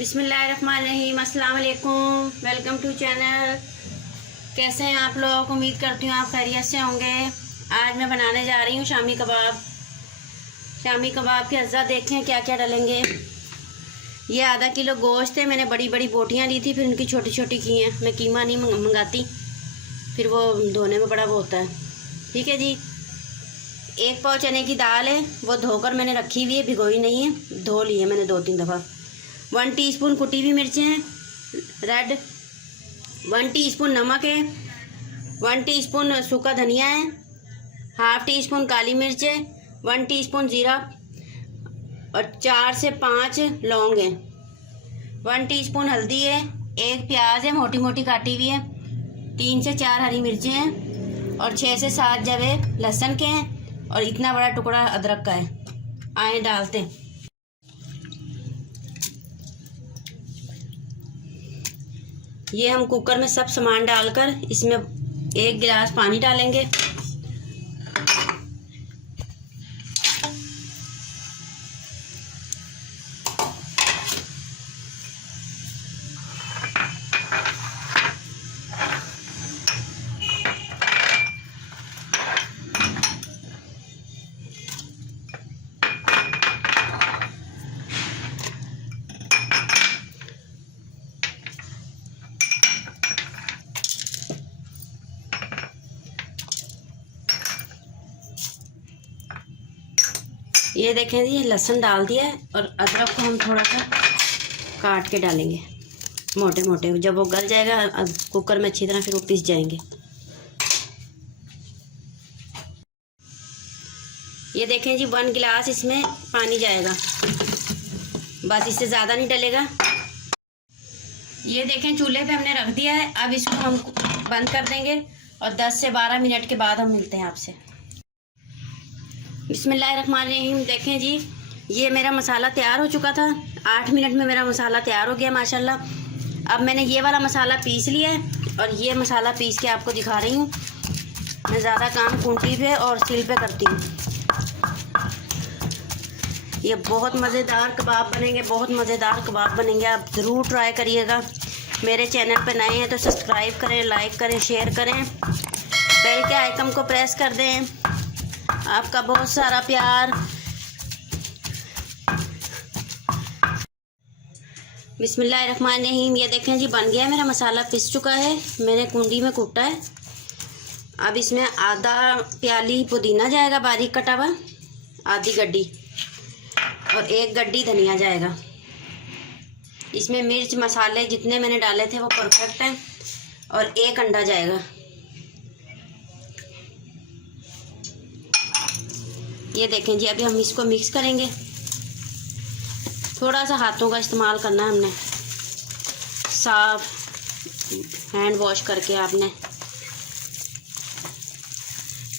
बिस्मिल्लाहिर्रहमानिर्रहीम। अस्सलाम वालेकुम, वेलकम टू चैनल। कैसे हैं आप लोग? उम्मीद करती हूँ आप खैरियत से होंगे। आज मैं बनाने जा रही हूँ शामी कबाब। शामी कबाब के अज्जा देखें क्या क्या डालेंगे। ये आधा किलो गोश्त है, मैंने बड़ी बड़ी बोटियाँ ली थी, फिर उनकी छोटी छोटी की हैं। मैं कीमा नहीं मंगाती, फिर वो धोने में बड़ा वो होता है। ठीक है जी। 1 पाव चने की दाल है, वो धोकर मैंने रखी हुई है, भिगोई नहीं है, धो ली है मैंने 2-3 दफ़ा। 1 टीस्पून कुटी हुई मिर्चें हैं रेड, 1 टीस्पून नमक है, 1 टीस्पून सूखा धनिया है, ½ टीस्पून काली मिर्च है, 1 टीस्पून जीरा और 4 से 5 लौंग हैं, 1 टीस्पून हल्दी है, 1 प्याज है मोटी मोटी काटी हुई है, 3 से 4 हरी मिर्चें हैं और 6 से 7 जवे लहसुन के हैं और इतना बड़ा टुकड़ा अदरक का है। आए डालते हैं। ये हम कुकर में सब सामान डालकर इसमें 1 गिलास पानी डालेंगे। ये देखें जी, लहसुन डाल दिया है और अदरक को हम थोड़ा सा काट के डालेंगे मोटे मोटे। जब वो गल जाएगा कुकर में अच्छी तरह, फिर वो पिस जाएंगे। ये देखें जी, 1 गिलास इसमें पानी जाएगा, बस इससे ज़्यादा नहीं डलेगा। ये देखें चूल्हे पे हमने रख दिया है। अब इसको हम बंद कर देंगे और 10 से 12 मिनट के बाद हम मिलते हैं आपसे। बिस्मिल्लाहिर्रहमानिर्रहीम। देखें जी, ये मेरा मसाला तैयार हो चुका था। 8 मिनट में मेरा मसाला तैयार हो गया माशाल्लाह। अब मैंने ये वाला मसाला पीस लिया है और ये मसाला पीस के आपको दिखा रही हूँ। मैं ज़्यादा काम खूंटी पे और सिल पे करती हूँ। ये बहुत मज़ेदार कबाब बनेंगे, बहुत मज़ेदार कबाब बनेंगे। आप ज़रूर ट्राई करिएगा। मेरे चैनल पर नए हैं तो सब्सक्राइब करें, लाइक करें, शेयर करें, बेल के आइकन को प्रेस कर दें। आपका बहुत सारा प्यार। बिस्मिल्लाहिर्रहमानिर्रहीम। ये देखें जी, बन गया है मेरा मसाला, पिस चुका है, मैंने कुंडी में कूटा है। अब इसमें आधा प्याली पुदीना जाएगा बारीक कटा हुआ, आधी गड्डी, और 1 गड्डी धनिया जाएगा। इसमें मिर्च मसाले जितने मैंने डाले थे वो परफेक्ट हैं, और 1 अंडा जाएगा। ये देखें जी, अभी हम इसको मिक्स करेंगे। थोड़ा सा हाथों का इस्तेमाल करना है हमने, साफ हैंड वॉश करके आपने।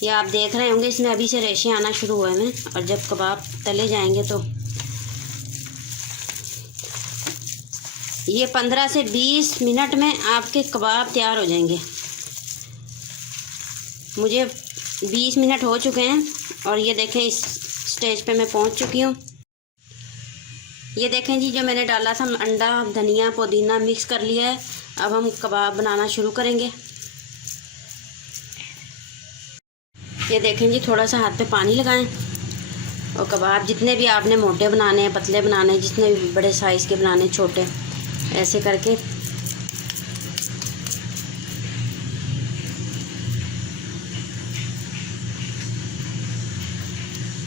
ये आप देख रहे होंगे इसमें अभी से रेशे आना शुरू हुए हैं, और जब कबाब तले जाएंगे तो ये 15 से 20 मिनट में आपके कबाब तैयार हो जाएंगे। मुझे 20 मिनट हो चुके हैं और ये देखें इस स्टेज पे मैं पहुंच चुकी हूँ। ये देखें जी, जो मैंने डाला था अंडा, धनिया, पुदीना मिक्स कर लिया है। अब हम कबाब बनाना शुरू करेंगे। ये देखें जी, थोड़ा सा हाथ पे पानी लगाएं और कबाब जितने भी आपने मोटे बनाने हैं, पतले बनाने हैं, जितने भी बड़े साइज़ के बनाने, छोटे, ऐसे करके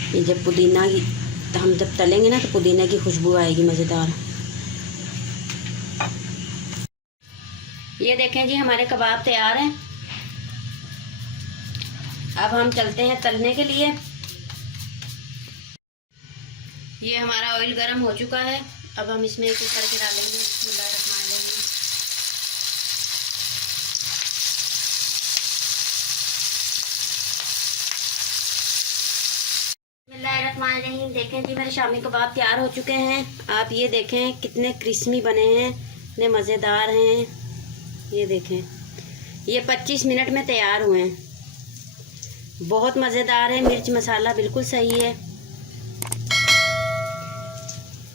ये जब पुदीना की हम जब तलेंगे ना तो पुदीना की खुशबू आएगी मज़ेदार। ये देखें जी, हमारे कबाब तैयार हैं। अब हम चलते हैं तलने के लिए। ये हमारा ऑयल गर्म हो चुका है। अब हम इसमें एक एक करके डालेंगे। बिस्मिल्लाहिर्रहमानिर्रहीम। देखें जी, मेरे शामी कबाब तैयार हो चुके हैं। आप ये देखें कितने क्रिस्पी बने हैं, इतने मज़ेदार हैं। ये देखें, ये 25 मिनट में तैयार हुए हैं। बहुत मज़ेदार है। मिर्च मसाला बिल्कुल सही है।